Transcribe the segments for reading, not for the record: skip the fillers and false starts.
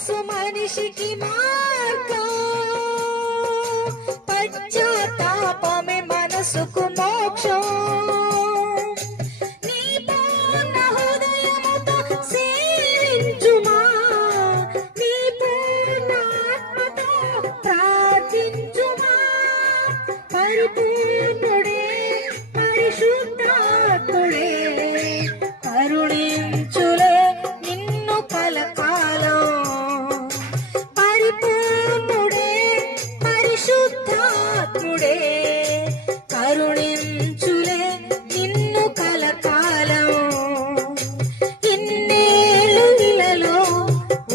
మనసు మనిషికి మార్గం, పశ్చాత్తాపమే మనసుకు మోక్షం. నీ పూర్ణ హృదయముతో సేవించుమా, నీ పూర్ణ ఆత్మతో ప్రార్థించుమా. పరిపూర్ణుడే పరిశుద్ధాత్ముడే కరుణించులే నిన్ను కలకాలం. పరిపూర్ణుడే పరిశుద్ధాత్ముడే కరుణించులే నిన్ను కలకాలం. ఇన్నేళ్ళు ఇలలో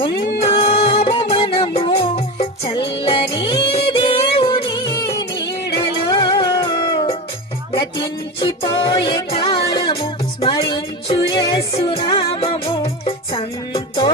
ఉన్నాము మనము చల్లని దేవుని నీడలో. గతించిపోయే కాలము స్మరించు యేసు నామము, సంతో